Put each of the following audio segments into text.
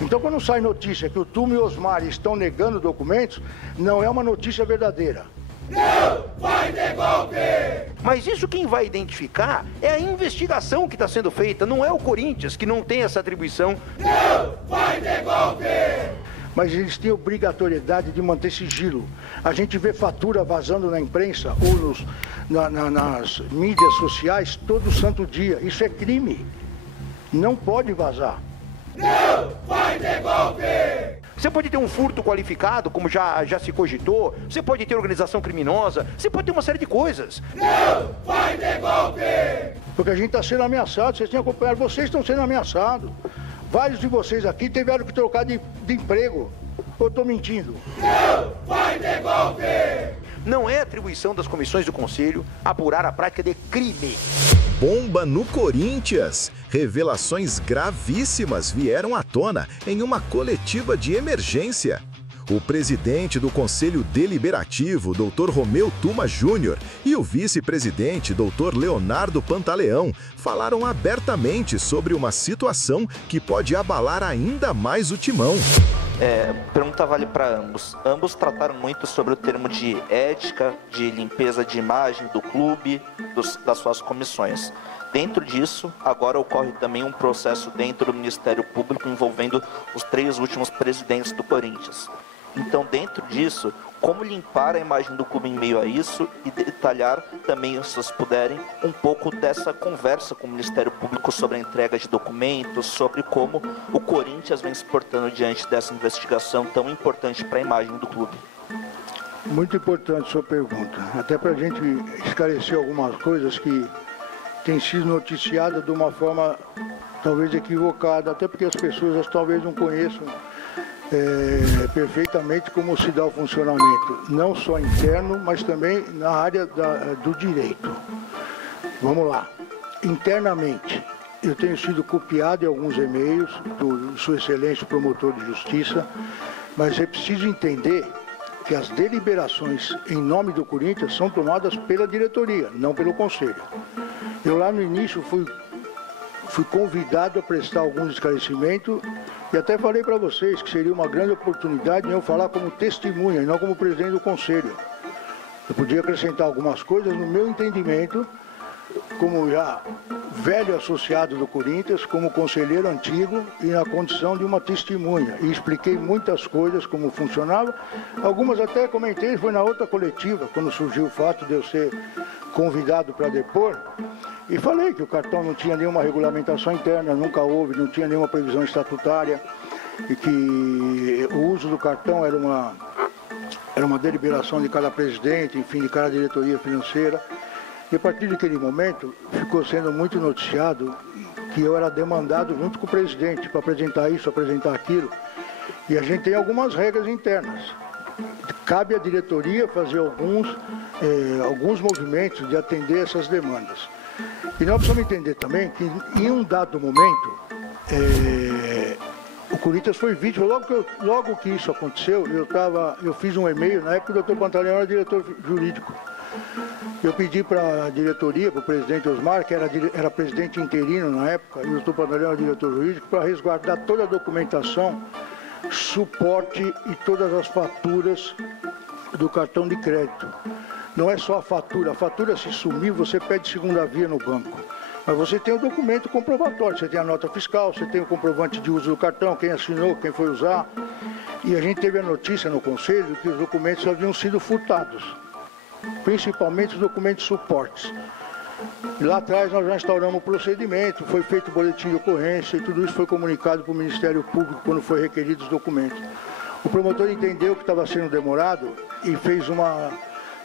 Então, quando sai notícia que o Tuma e o Osmar estão negando documentos, não é uma notícia verdadeira. Não vai ter golpe! Mas isso quem vai identificar é a investigação que está sendo feita, não é o Corinthians, que não tem essa atribuição. Não vai ter golpe! Mas eles têm obrigatoriedade de manter sigilo. A gente vê fatura vazando na imprensa ou nas mídias sociais todo santo dia. Isso é crime. Não pode vazar. Não vai ter golpe! Você pode ter um furto qualificado, como já se cogitou. Você pode ter organização criminosa. Você pode ter uma série de coisas. Não vai ter golpe! Porque a gente está sendo ameaçado. Vocês têm acompanhado. Vocês estão sendo ameaçados. Vários de vocês aqui tiveram que trocar de emprego. Eu estou mentindo. Não vai ter golpe! Não é atribuição das comissões do Conselho apurar a prática de crime. Bomba no Corinthians. Revelações gravíssimas vieram à tona em uma coletiva de emergência. O presidente do Conselho Deliberativo, Dr. Romeu Tuma Júnior, e o vice-presidente, Dr. Leonardo Pantaleão, falaram abertamente sobre uma situação que pode abalar ainda mais o timão. Pergunta vale para ambos. Ambos trataram muito sobre o termo de ética, de limpeza de imagem do clube, das suas comissões. Dentro disso, agora ocorre também um processo dentro do Ministério Público envolvendo os 3 últimos presidentes do Corinthians. Então, dentro disso, como limpar a imagem do clube em meio a isso e detalhar também, se vocês puderem, um pouco dessa conversa com o Ministério Público sobre a entrega de documentos, sobre como o Corinthians vem se portando diante dessa investigação tão importante para a imagem do clube. Muito importante sua pergunta, até para a gente esclarecer algumas coisas que têm sido noticiadas de uma forma talvez equivocada, até porque as pessoas talvez não conheçam perfeitamente como se dá o funcionamento, não só interno, mas também na área do direito. Vamos lá. Internamente, eu tenho sido copiado em alguns e-mails do Sua Excelência Promotor de Justiça, mas é preciso entender que as deliberações em nome do Corinthians são tomadas pela diretoria, não pelo Conselho. Eu lá no início fui convidado a prestar alguns esclarecimentos e até falei para vocês que seria uma grande oportunidade de eu falar como testemunha e não como presidente do Conselho. Eu podia acrescentar algumas coisas no meu entendimento, como já velho associado do Corinthians, como conselheiro antigo e na condição de uma testemunha. E expliquei muitas coisas, como funcionava. Algumas até comentei, foi na outra coletiva, quando surgiu o fato de eu ser convidado para depor. E falei que o cartão não tinha nenhuma regulamentação interna, nunca houve, não tinha nenhuma previsão estatutária. E que o uso do cartão era uma deliberação de cada presidente, enfim, de cada diretoria financeira. E a partir daquele momento, ficou sendo muito noticiado que eu era demandado junto com o presidente para apresentar isso, apresentar aquilo. E a gente tem algumas regras internas. Cabe à diretoria fazer alguns movimentos de atender essas demandas. E nós precisamos entender também que em um dado momento, o Corinthians foi vítima. Logo que isso aconteceu, eu fiz um e-mail, na época o Dr. Pantaleão era diretor jurídico. Eu pedi para a diretoria, para o presidente Osmar, que era presidente interino na época, e o Dr. Pantaleão era diretor jurídico, para resguardar toda a documentação, suporte e todas as faturas do cartão de crédito. Não é só a fatura se sumir, você pede segunda via no banco. Mas você tem o documento comprobatório, você tem a nota fiscal, você tem o comprovante de uso do cartão, quem assinou, quem foi usar. E a gente teve a notícia no Conselho que os documentos haviam sido furtados, principalmente os documentos suportes. E lá atrás nós já instauramos o procedimento, foi feito o boletim de ocorrência e tudo isso foi comunicado para o Ministério Público quando foi requerido os documentos. O promotor entendeu que estava sendo demorado e fez uma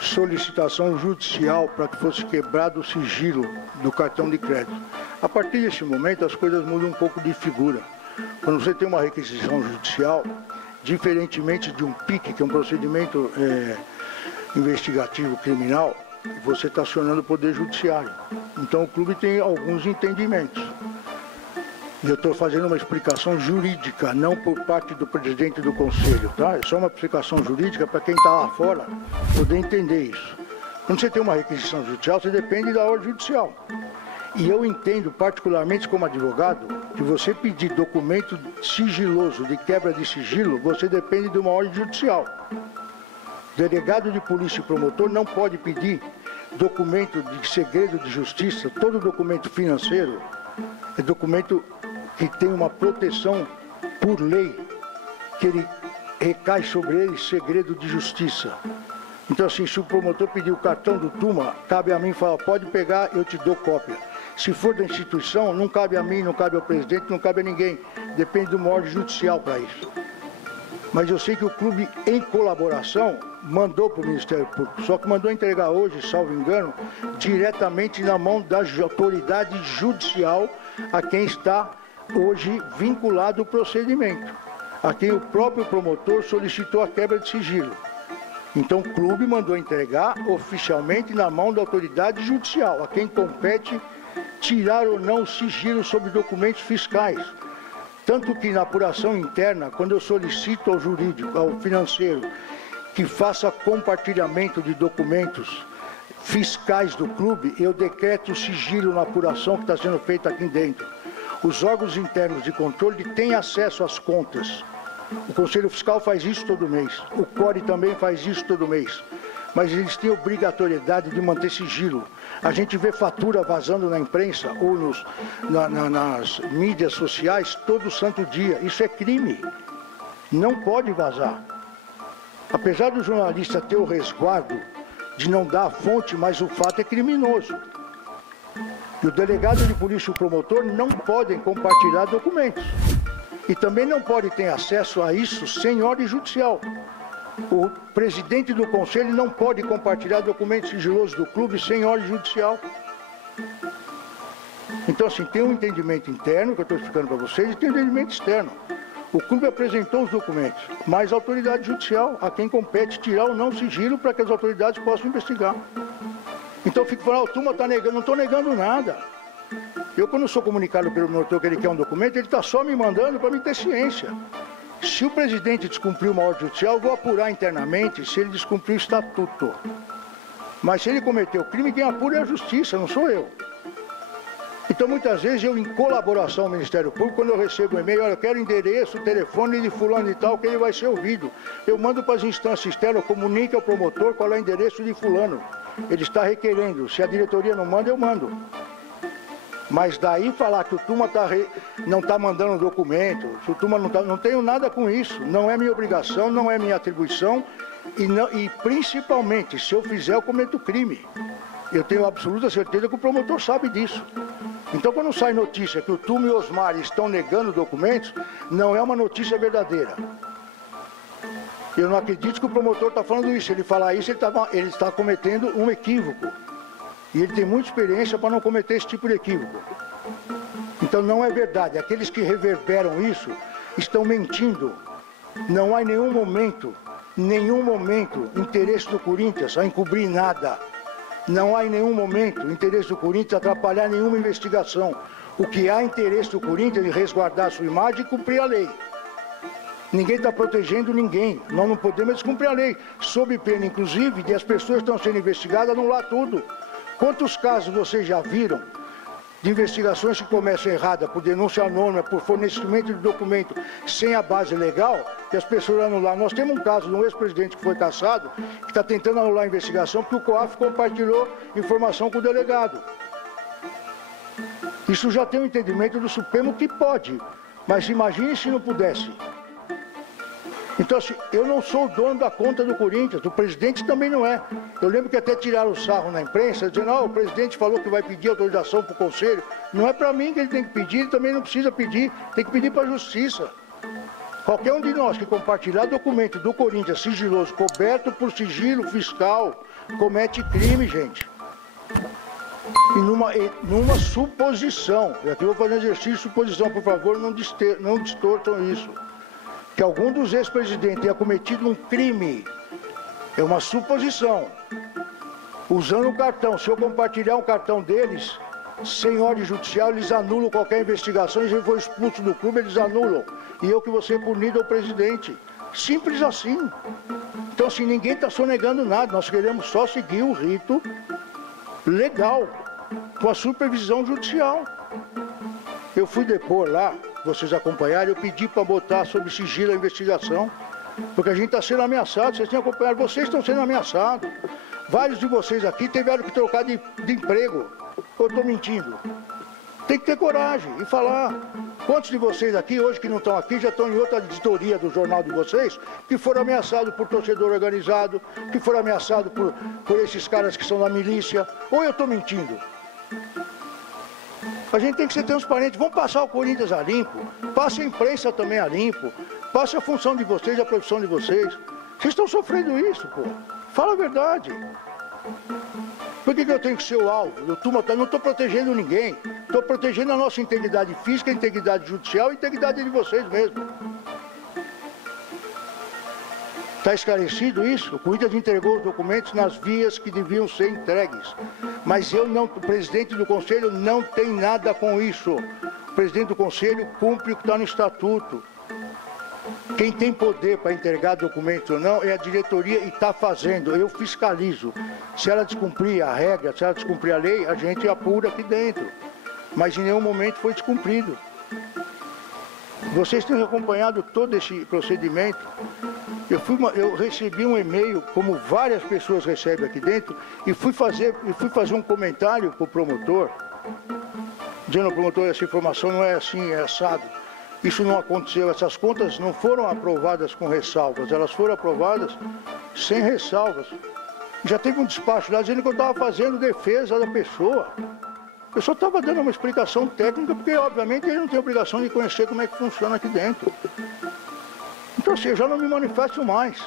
solicitação judicial para que fosse quebrado o sigilo do cartão de crédito. A partir desse momento as coisas mudam um pouco de figura. Quando você tem uma requisição judicial, diferentemente de um PIC, que é um procedimento investigativo criminal, você está acionando o Poder Judiciário. Então o clube tem alguns entendimentos. E eu estou fazendo uma explicação jurídica, não por parte do presidente do Conselho, tá? É só uma explicação jurídica para quem está lá fora poder entender isso. Quando você tem uma requisição judicial, você depende da ordem judicial. E eu entendo, particularmente como advogado, que você pedir documento sigiloso, de quebra de sigilo, você depende de uma ordem judicial. Delegado de polícia e promotor não pode pedir documento de segredo de justiça. Todo documento financeiro é documento que tem uma proteção por lei, que ele recai sobre ele segredo de justiça. Então, assim, se o promotor pedir o cartão do Tuma, cabe a mim falar, pode pegar, eu te dou cópia. Se for da instituição, não cabe a mim, não cabe ao presidente, não cabe a ninguém. Depende de uma ordem judicial para isso. Mas eu sei que o clube, em colaboração, mandou para o Ministério Público. Só que mandou entregar hoje, salvo engano, diretamente na mão da autoridade judicial a quem está hoje vinculado o procedimento. A quem o próprio promotor solicitou a quebra de sigilo. Então o clube mandou entregar oficialmente na mão da autoridade judicial, a quem compete tirar ou não o sigilo sobre documentos fiscais. Tanto que na apuração interna, quando eu solicito ao jurídico, ao financeiro, que faça compartilhamento de documentos fiscais do clube, eu decreto o sigilo na apuração que está sendo feita aqui dentro. Os órgãos internos de controle têm acesso às contas. O Conselho Fiscal faz isso todo mês. O CORE também faz isso todo mês. Mas eles têm obrigatoriedade de manter sigilo. A gente vê fatura vazando na imprensa ou nas mídias sociais todo santo dia. Isso é crime. Não pode vazar. Apesar do jornalista ter o resguardo de não dar a fonte, mas o fato é criminoso. E o delegado de polícia e o promotor não podem compartilhar documentos. E também não pode ter acesso a isso sem ordem judicial. O presidente do conselho não pode compartilhar documentos sigilosos do clube sem ordem judicial. Então, assim, tem um entendimento interno, que eu estou explicando para vocês, e tem um entendimento externo. O clube apresentou os documentos, mas a autoridade judicial, a quem compete tirar ou não sigilo para que as autoridades possam investigar. Então, eu fico falando, o Tuma está negando, não estou negando nada. Eu, quando sou comunicado pelo promotor que ele quer um documento, ele está só me mandando para me ter ciência. Se o presidente descumprir uma ordem judicial, eu vou apurar internamente se ele descumprir o estatuto. Mas se ele cometeu crime, quem apura é a justiça, não sou eu. Então, muitas vezes, eu, em colaboração ao Ministério Público, quando eu recebo um e-mail, olha, eu quero endereço, telefone de fulano e tal, que ele vai ser ouvido. Eu mando para as instâncias externas, comunique ao promotor qual é o endereço de fulano. Ele está requerendo. Se a diretoria não manda, eu mando. Mas daí falar que o Tuma não está mandando documento, se o Tuma não tenho nada com isso, não é minha obrigação, não é minha atribuição e principalmente, se eu fizer, eu cometo crime. Eu tenho absoluta certeza que o promotor sabe disso. Então, quando sai notícia que o Tuma e o Osmar estão negando documentos, não é uma notícia verdadeira. Eu não acredito que o promotor está falando isso. Se ele falar isso, ele está cometendo um equívoco. E ele tem muita experiência para não cometer esse tipo de equívoco. Então não é verdade. Aqueles que reverberam isso estão mentindo. Não há em nenhum momento, interesse do Corinthians a encobrir nada. Não há em nenhum momento interesse do Corinthians a atrapalhar nenhuma investigação. O que há interesse do Corinthians é resguardar a sua imagem e cumprir a lei. Ninguém está protegendo ninguém. Nós não podemos descumprir a lei. Sob pena, inclusive, de as pessoas que estão sendo investigadas anular tudo. Quantos casos vocês já viram de investigações que começam errada por denúncia anônima, por fornecimento de documento sem a base legal, que as pessoas anulam? Nós temos um caso de um ex-presidente que foi cassado, que está tentando anular a investigação porque o COAF compartilhou informação com o delegado. Isso já tem um entendimento do Supremo que pode, mas imagine se não pudesse. Então, assim, eu não sou o dono da conta do Corinthians, o presidente também não é. Eu lembro que até tiraram o sarro na imprensa, dizendo, o presidente falou que vai pedir autorização para o conselho. Não é para mim que ele tem que pedir, ele também não precisa pedir, tem que pedir para a justiça. Qualquer um de nós que compartilhar documento do Corinthians sigiloso, coberto por sigilo fiscal, comete crime, gente. E numa suposição, e aqui eu vou fazer um exercício de suposição, por favor, não distorçam isso. Que algum dos ex-presidentes tenha cometido um crime, é uma suposição. Usando o cartão, se eu compartilhar um cartão deles, sem ordem judicial, eles anulam qualquer investigação, e se ele for expulso do clube, eles anulam. E eu que vou ser punido ao presidente. Simples assim. Então, assim, ninguém está sonegando nada, nós queremos só seguir o rito legal. com a supervisão judicial. Eu fui depor lá, vocês acompanharam, eu pedi para botar sob sigilo a investigação, porque a gente está sendo ameaçado, vocês têm acompanhado, vocês estão sendo ameaçados. Vários de vocês aqui tiveram que trocar de emprego. Eu estou mentindo. Tem que ter coragem e falar. Quantos de vocês aqui, hoje que não estão aqui, já estão em outra editoria do jornal de vocês, que foram ameaçados por torcedor organizado, que foram ameaçados por esses caras que são da milícia? Ou eu estou mentindo? A gente tem que ser transparente. Vamos passar o Corinthians a limpo. Passe a imprensa também a limpo. Passe a função de vocês, a profissão de vocês. Vocês estão sofrendo isso, pô. Fala a verdade. Por que eu tenho que ser o alvo? Eu não estou protegendo ninguém. Estou protegendo a nossa integridade física, a integridade judicial e a integridade de vocês mesmos. Está esclarecido isso? O Corinthians entregou os documentos nas vias que deviam ser entregues. Mas o presidente do Conselho não tem nada com isso. O presidente do Conselho cumpre o que está no Estatuto. Quem tem poder para entregar documentos ou não é a diretoria e está fazendo. Eu fiscalizo. Se ela descumprir a regra, se ela descumprir a lei, a gente apura aqui dentro. Mas em nenhum momento foi descumprido. Vocês têm acompanhado todo esse procedimento. Eu recebi um e-mail, como várias pessoas recebem aqui dentro, e fui fazer um comentário para o promotor, dizendo ao promotor, essa informação não é assim, é assado. Isso não aconteceu, essas contas não foram aprovadas com ressalvas, elas foram aprovadas sem ressalvas. Já teve um despacho lá dizendo que eu estava fazendo defesa da pessoa. Eu só estava dando uma explicação técnica, porque obviamente ele não tem obrigação de conhecer como é que funciona aqui dentro. Então assim, eu já não me manifesto mais.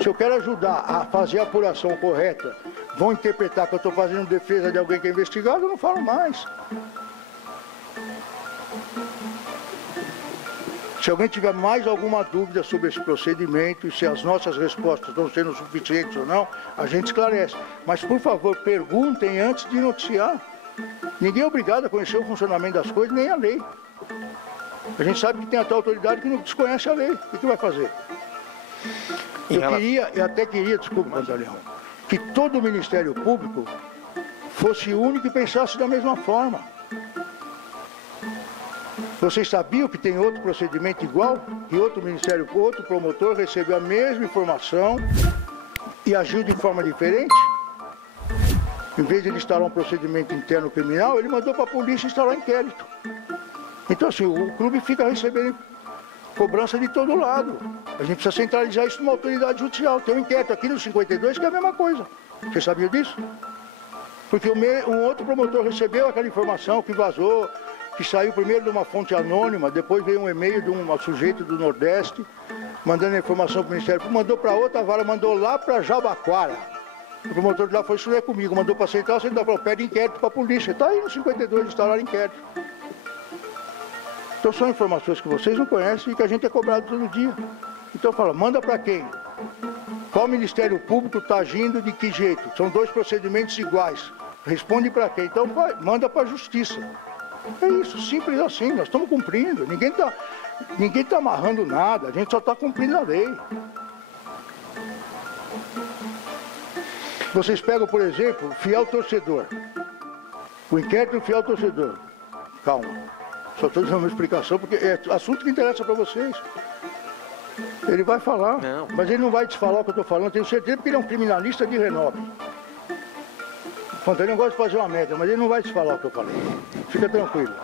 Se eu quero ajudar a fazer a apuração correta, vão interpretar que eu estou fazendo defesa de alguém que é investigado, eu não falo mais. Se alguém tiver mais alguma dúvida sobre esse procedimento e se as nossas respostas estão sendo suficientes ou não, a gente esclarece. Mas, por favor, perguntem antes de noticiar. Ninguém é obrigado a conhecer o funcionamento das coisas, nem a lei. A gente sabe que tem até autoridade que não desconhece a lei. O que vai fazer? Eu até queria, desculpa, Pantaleão, que todo o Ministério Público fosse único e pensasse da mesma forma. Vocês sabiam que tem outro procedimento igual? Que outro ministério, outro promotor recebeu a mesma informação e agiu de forma diferente? Em vez de ele instalar um procedimento interno criminal, ele mandou para a polícia instalar inquérito. Então assim, o clube fica recebendo cobrança de todo lado. A gente precisa centralizar isso numa autoridade judicial. Tem um inquérito aqui no 52 que é a mesma coisa. Você sabia disso? Porque um outro promotor recebeu aquela informação que vazou, que saiu primeiro de uma fonte anônima, depois veio um e-mail de um sujeito do Nordeste, mandando a informação para o Ministério Público, mandou para outra vara, mandou lá para Jabaquara. O promotor de lá foi, isso não é comigo, mandou para a Central falou, pede inquérito para a polícia. Está aí no 52, instalaram inquérito. Então são informações que vocês não conhecem e que a gente é cobrado todo dia. Então fala, manda para quem? Qual Ministério Público está agindo de que jeito? São dois procedimentos iguais. Responde para quem? Então vai, manda para a Justiça. É isso, simples assim, nós estamos cumprindo. Ninguém tá amarrando nada, a gente só está cumprindo a lei. Vocês pegam, por exemplo, o fiel torcedor. O inquérito do fiel torcedor. Calma, só estou dando uma explicação, porque é assunto que interessa para vocês. Ele vai falar, mas ele não vai desfalar o que eu estou falando, tenho certeza, porque ele é um criminalista de renome. Ele não gosta de fazer uma média, mas ele não vai desfalar o que eu falei. Fica tranquilo.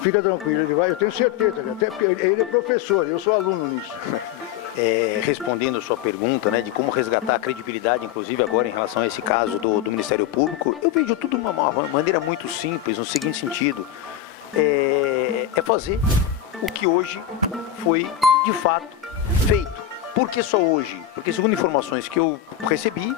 Fica tranquilo, ele vai, eu tenho certeza, até porque ele é professor, eu sou aluno nisso. Respondendo a sua pergunta, né, de como resgatar a credibilidade, inclusive agora em relação a esse caso do Ministério Público, eu vejo tudo de uma maneira muito simples, no seguinte sentido, é fazer o que hoje foi, de fato, feito. Por que só hoje? Porque, segundo informações que eu recebi,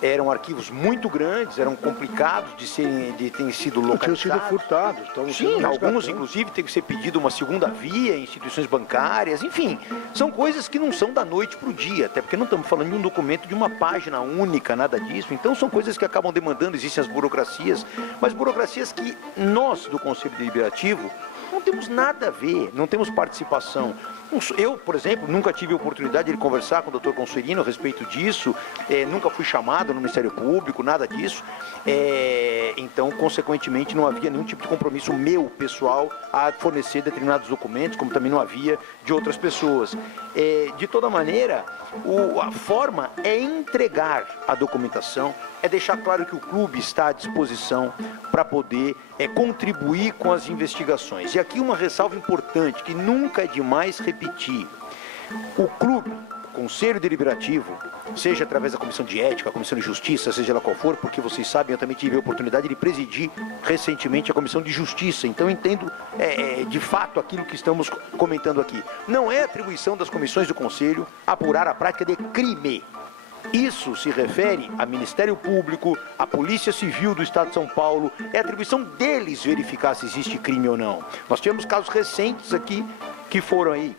eram arquivos muito grandes, eram complicados de terem sido localizados. Tinham sido furtados. Sim, alguns, inclusive, tem que ser pedido uma segunda via em instituições bancárias, enfim. São coisas que não são da noite para o dia, até porque não estamos falando de um documento de uma página única, nada disso. Então, são coisas que acabam demandando, existem as burocracias, mas burocracias que nós, do Conselho Deliberativo, temos nada a ver, não temos participação. Eu, por exemplo, nunca tive a oportunidade de conversar com o Dr. Consuelino a respeito disso, nunca fui chamado no Ministério Público, nada disso. Então, consequentemente, não havia nenhum tipo de compromisso meu, pessoal, a fornecer determinados documentos, como também não havia de outras pessoas. De toda maneira, a forma é entregar a documentação, é deixar claro que o clube está à disposição para poder contribuir com as investigações. E aqui uma ressalva importante, que nunca é demais repetir. O clube, o Conselho Deliberativo, seja através da Comissão de Ética, a Comissão de Justiça, seja lá qual for, porque vocês sabem, eu também tive a oportunidade de presidir recentemente a Comissão de Justiça, então entendo de fato aquilo que estamos comentando aqui. Não é atribuição das comissões do Conselho apurar a prática de crime. Isso se refere ao Ministério Público, à Polícia Civil do Estado de São Paulo, é atribuição deles verificar se existe crime ou não. Nós tivemos casos recentes aqui que foram aí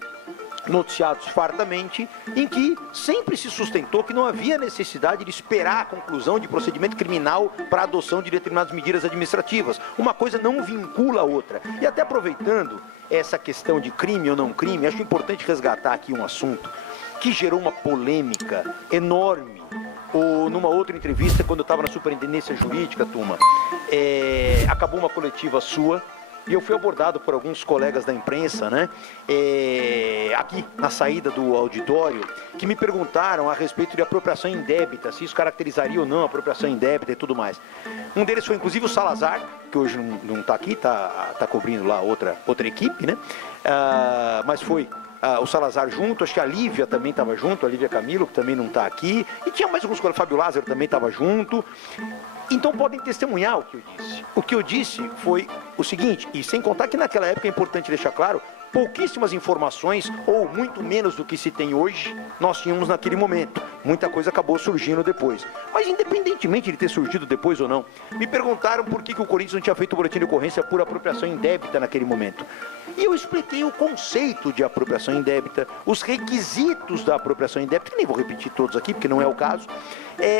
noticiados fartamente, em que sempre se sustentou que não havia necessidade de esperar a conclusão de procedimento criminal para a adoção de determinadas medidas administrativas. Uma coisa não vincula a outra. E até aproveitando essa questão de crime ou não crime, acho importante resgatar aqui um assunto que gerou uma polêmica enorme. Ou numa outra entrevista, quando eu estava na Superintendência Jurídica, turma, acabou uma coletiva sua, e eu fui abordado por alguns colegas da imprensa, né, aqui na saída do auditório, que me perguntaram a respeito de apropriação indébita, se isso caracterizaria ou não a apropriação indébita e tudo mais. Um deles foi inclusive o Salazar, que hoje não está aqui, está cobrindo lá outra equipe, né, mas foi o Salazar junto, acho que a Lívia também estava junto, a Lívia Camilo, que também não está aqui, e tinha mais alguns colegas, Fábio Lázaro também estava junto. Então podem testemunhar o que eu disse. O que eu disse foi o seguinte, e sem contar que naquela época é importante deixar claro, pouquíssimas informações, ou muito menos do que se tem hoje, nós tínhamos naquele momento. Muita coisa acabou surgindo depois. Mas independentemente de ter surgido depois ou não, me perguntaram por que o Corinthians não tinha feito o boletim de ocorrência por apropriação indébita naquele momento. E eu expliquei o conceito de apropriação indébita, os requisitos da apropriação indébita, que nem vou repetir todos aqui, porque não é o caso,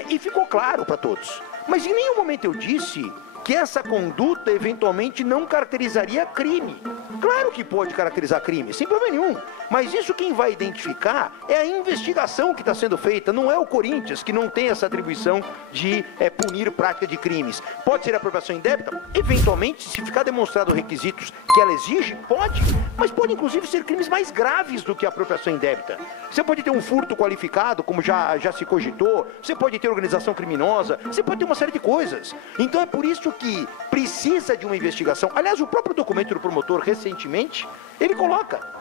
e ficou claro para todos. Mas em nenhum momento eu disse que essa conduta eventualmente não caracterizaria crime. Claro que pode caracterizar crime, sem problema nenhum. Mas isso quem vai identificar é a investigação que está sendo feita, não é o Corinthians, que não tem essa atribuição de punir prática de crimes. Pode ser apropriação indébita? Eventualmente, se ficar demonstrado os requisitos que ela exige, pode. Mas pode inclusive ser crimes mais graves do que a apropriação indébita. Você pode ter um furto qualificado, como já se cogitou, você pode ter organização criminosa, você pode ter uma série de coisas. Então é por isso que precisa de uma investigação. Aliás, o próprio documento do promotor, recentemente, ele coloca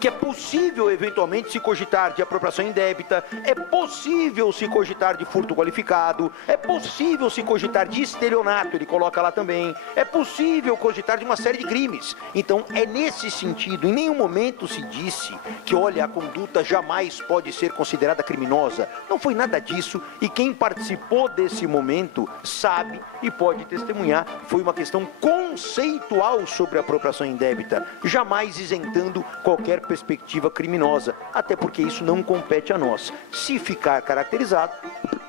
que é possível eventualmente se cogitar de apropriação indébita, é possível se cogitar de furto qualificado, é possível se cogitar de estelionato, ele coloca lá também, é possível cogitar de uma série de crimes. Então é nesse sentido, em nenhum momento se disse que, olha, a conduta jamais pode ser considerada criminosa. Não foi nada disso, e quem participou desse momento sabe e pode testemunhar, foi uma questão conceitual sobre a apropriação indébita, jamais isentando qualquer perspectiva criminosa, até porque isso não compete a nós. Se ficar caracterizado,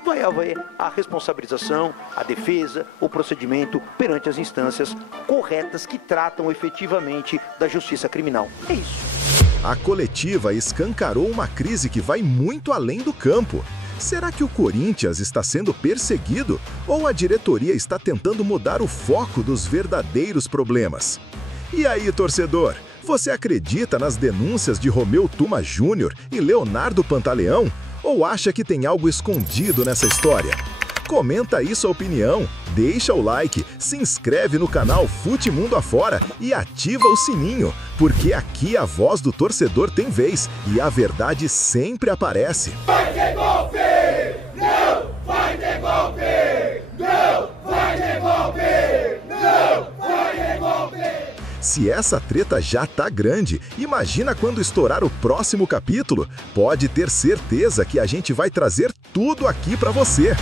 vai haver a responsabilização, a defesa, o procedimento perante as instâncias corretas que tratam efetivamente da justiça criminal. É isso. A coletiva escancarou uma crise que vai muito além do campo. Será que o Corinthians está sendo perseguido ou a diretoria está tentando mudar o foco dos verdadeiros problemas? E aí, torcedor, você acredita nas denúncias de Romeu Tuma Júnior e Leonardo Pantaleão? Ou acha que tem algo escondido nessa história? Comenta aí sua opinião, deixa o like, se inscreve no canal Fute Mundo Afora e ativa o sininho, porque aqui a voz do torcedor tem vez e a verdade sempre aparece. Vai ter golpe! Não vai ter golpe! Não vai ter golpe! Não vai ter golpe! Se essa treta já tá grande, imagina quando estourar o próximo capítulo. Pode ter certeza que a gente vai trazer tudo aqui pra você.